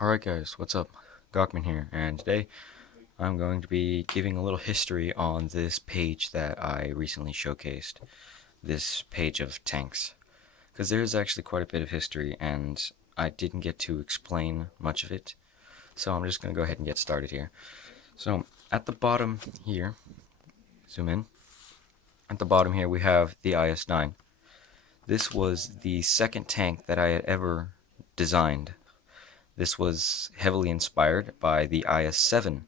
Alright guys, what's up? Gawkman here, and today I'm going to be giving a little history on this page that I recently showcased. This page of tanks. Because there's actually quite a bit of history, and I didn't get to explain much of it. So I'm just going to go ahead and get started here. So, at the bottom here, zoom in. At the bottom here we have the IS-9. This was the second tank that I had ever designed. This was heavily inspired by the IS-7,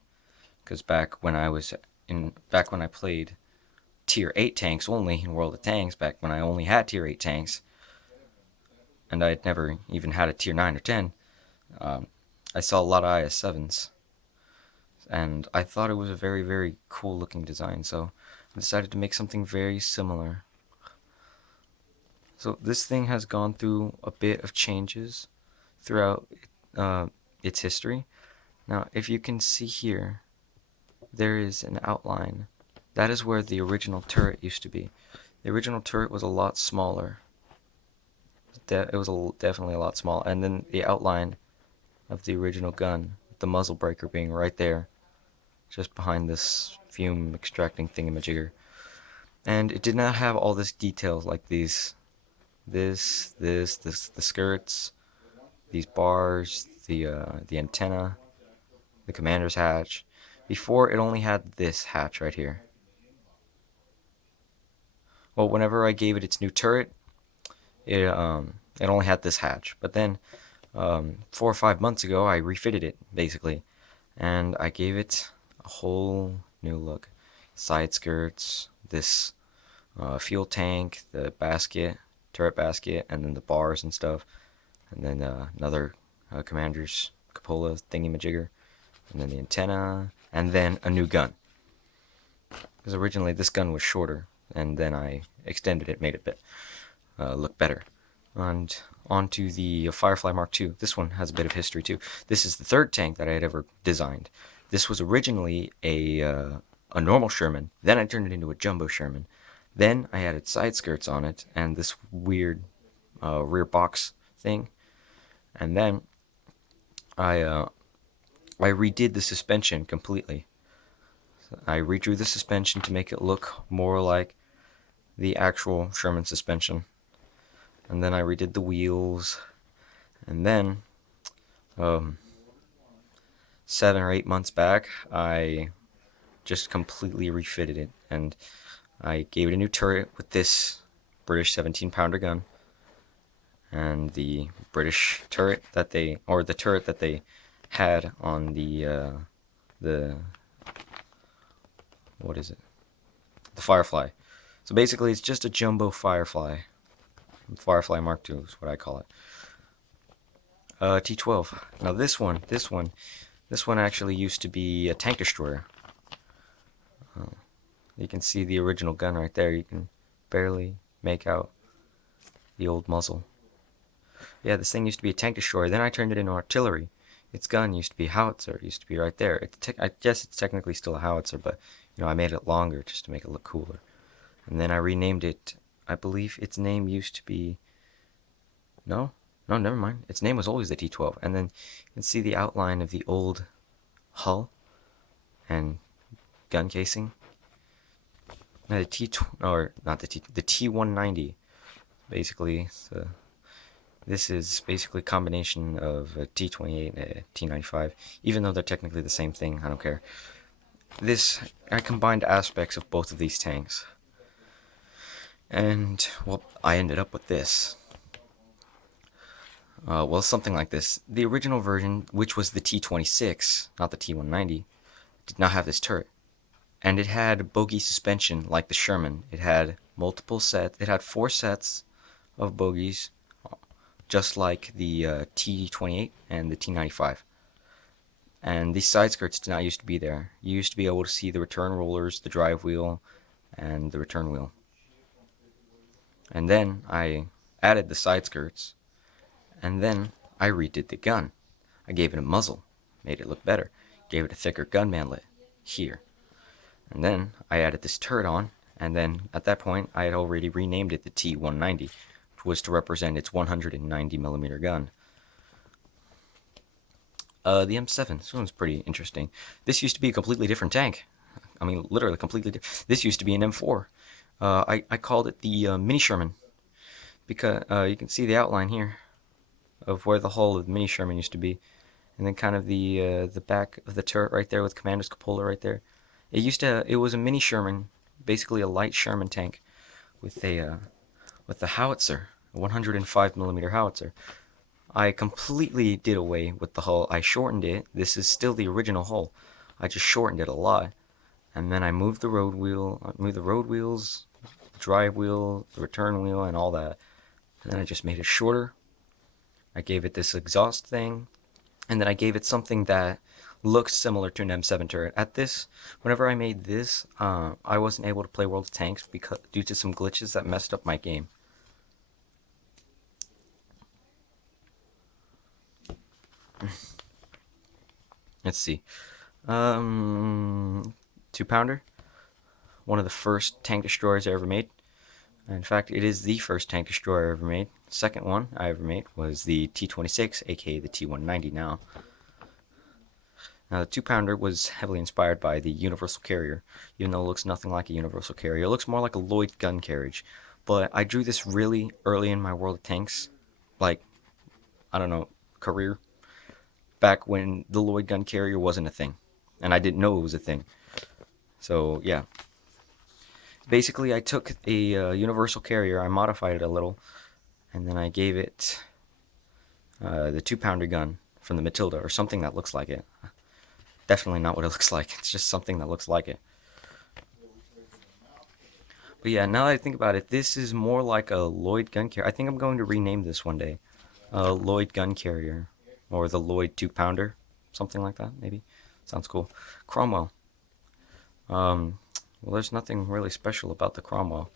because back when I played Tier 8 tanks only in World of Tanks, back when I only had Tier 8 tanks, and I had never even had a Tier 9 or 10, I saw a lot of IS-7s, and I thought it was a very, very cool looking design, so I decided to make something very similar. So this thing has gone through a bit of changes throughout its history. Now, if you can see here, there is an outline. That is where the original turret used to be. The original turret was a lot smaller. It was definitely a lot smaller. And then the outline of the original gun, the muzzle breaker being right there, just behind this fume extracting thingamajigger. And it did not have all this details like these, the skirts, these bars, the antenna, the commander's hatch. Before, it only had this hatch right here. Well, whenever I gave it its new turret, it only had this hatch. But then, 4 or 5 months ago, I refitted it basically, and I gave it a whole new look. Side skirts, this fuel tank, the basket, turret basket, and then the bars and stuff, and then another commander's cupola thingy-majigger, and then the antenna, and then a new gun. Because originally this gun was shorter, and then I extended it, made it look better. And onto the Firefly Mark II. This one has a bit of history too. This is the third tank that I had ever designed. This was originally a normal Sherman. Then I turned it into a jumbo Sherman. Then I added side skirts on it and this weird rear box thing. And then I redid the suspension completely. I redrew the suspension to make it look more like the actual Sherman suspension. And then I redid the wheels. And then, 7 or 8 months back, I just completely refitted it. And I gave it a new turret with this British 17-pounder gun. And the British turret that they, or the turret that they had on the what is it? The Firefly. So basically, it's just a jumbo Firefly. Firefly Mark II is what I call it. T12. Now this one actually used to be a tank destroyer. You can see the original gun right there. You can barely make out the old muzzle. Yeah, this thing used to be a tank destroyer. Then I turned it into artillery. Its gun used to be a howitzer. It used to be right there. I guess it's technically still a howitzer, but I made it longer just to make it look cooler. And then I renamed it. I believe its name used to be. No, never mind. Its name was always the T12. And then you can see the outline of the old hull and gun casing. Now the the T190. Basically, this is basically a combination of a T28 and a T95. Even though they're technically the same thing, I don't care. I combined aspects of both of these tanks. And, well, I ended up with this. Well, something like this. The original version, which was the T26, not the T190, did not have this turret. And it had bogey suspension like the Sherman. It had multiple sets. It had 4 sets of bogies, just like the T28 and the T95. And these side skirts did not used to be there. You used to be able to see the return rollers, the drive wheel, and the return wheel. And then I added the side skirts, and then I redid the gun. I gave it a muzzle, made it look better, gave it a thicker gun manlet here. And then I added this turret on, and then at that point I had already renamed it the T190, which was to represent its 190mm gun. The M7. This one's pretty interesting. This used to be a completely different tank. I mean, literally completely different. This used to be an M4. I called it the Mini Sherman because you can see the outline here of where the hull of the Mini Sherman used to be, and then kind of the back of the turret right there with Commander's cupola right there. It was a Mini Sherman, basically a light Sherman tank with the howitzer, a 105 millimeter howitzer. I completely did away with the hull. I shortened it. This is still the original hull. I just shortened it a lot, and then I moved the road wheel, moved the road wheels, drive wheel, the return wheel, and all that. And then I just made it shorter. I gave it this exhaust thing, and then I gave it something that looks similar to an M7 turret. Whenever I made this, I wasn't able to play World of Tanks because due to some glitches that messed up my game. Let's see. 2-pounder. One of the first tank destroyers I ever made. In fact, it is the first tank destroyer I ever made. The second one I ever made was the T-26, aka the T-190 now. Now, the 2-pounder was heavily inspired by the Universal Carrier, even though it looks nothing like a Universal Carrier. It looks more like a Lloyd gun carriage. But I drew this really early in my World of Tanks, like, I don't know, career, back when the Lloyd gun carrier wasn't a thing. And I didn't know it was a thing. So, yeah. Basically, I took a Universal Carrier, I modified it a little, and then I gave it the 2-pounder gun from the Matilda, or something that looks like it. Definitely not what it looks like. It's just something that looks like it. But yeah, now that I think about it, this is more like a Lloyd gun carrier. I think I'm going to rename this one day. Lloyd gun carrier. Or the Lloyd 2-pounder. Something like that, maybe. Sounds cool. Cromwell. Well, there's nothing really special about the Cromwell.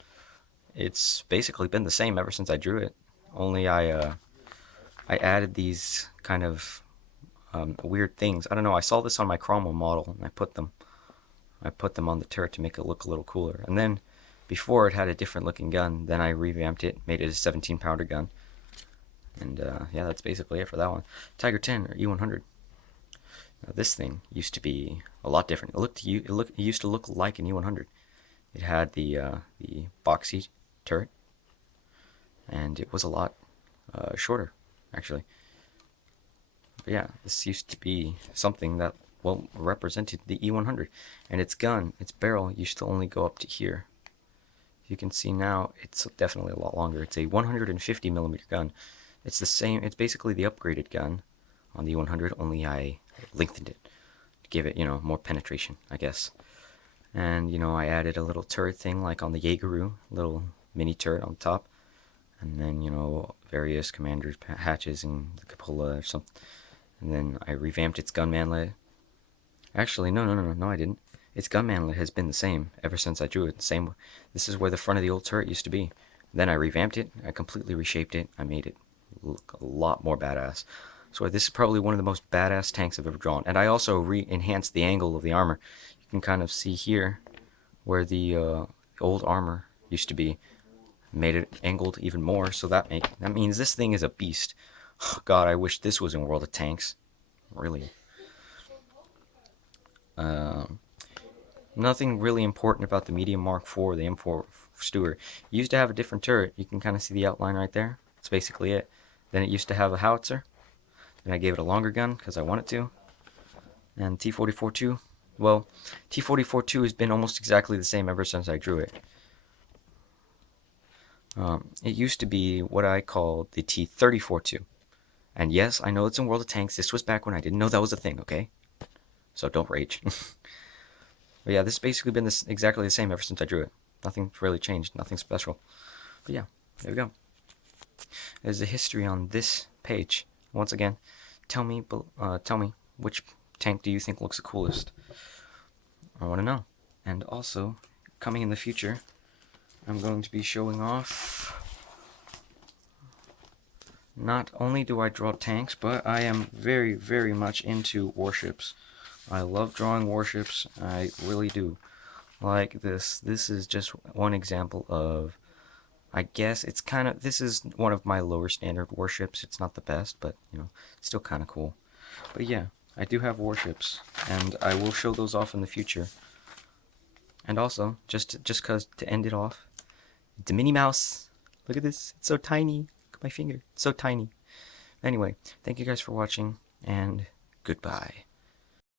It's basically been the same ever since I drew it. Only I added these kind of weird things. I don't know. I saw this on my Cromwell model, and I put them on the turret to make it look a little cooler. And then before it had a different looking gun. Then I revamped it, made it a 17-pounder gun. And yeah, that's basically it for that one. Tiger 10 or E100. Now, this thing used to be a lot different. It used to look like an E100. It had the boxy turret, and it was a lot shorter, actually. But yeah, this used to be something that, well, represented the E100, and its gun, its barrel, used to only go up to here. You can see now it's definitely a lot longer. It's a 150 millimeter gun. It's the same. It's basically the upgraded gun on the 100, only I lengthened it to give it, more penetration, I guess. And I added a little turret thing like on the Jaegeru, little mini turret on top, and then various commanders hatches and the cupola or something. And then I revamped its gun manlet. Actually, no, I didn't. Its gun manlet has been the same ever since I drew it. Same. This is where the front of the old turret used to be. Then I revamped it. I completely reshaped it. I made it look a lot more badass. So this is probably one of the most badass tanks I've ever drawn. And I also enhanced the angle of the armor. You can kind of see here where the old armor used to be. Made it angled even more. So that means this thing is a beast. Oh, God, I wish this was in World of Tanks. Really. Nothing really important about the Medium Mark IV, the M4 Stewart. It used to have a different turret. You can kind of see the outline right there. That's basically it. Then it used to have a howitzer. Then I gave it a longer gun because I wanted to. And T-44-2, well, T-44-2 has been almost exactly the same ever since I drew it. It used to be what I called the T-34-2. And yes, I know it's in World of Tanks. This was back when I didn't know that was a thing, okay? So don't rage. But yeah, this has basically been exactly the same ever since I drew it. Nothing's really changed. Nothing special. But yeah, there we go. There's the history on this page. Once again, tell me which tank do you think looks the coolest? I want to know. And also, coming in the future, I'm going to be showing off. Not only do I draw tanks, but I am very, very much into warships. I love drawing warships. I really do. Like this. This is just one example of, I guess this is one of my lower standard warships. It's not the best, but still kind of cool. But yeah, I do have warships, and I will show those off in the future. And also, just cause to end it off, the Minnie Mouse. Look at this. It's so tiny. Look at my finger. It's so tiny. Anyway, thank you guys for watching, and goodbye.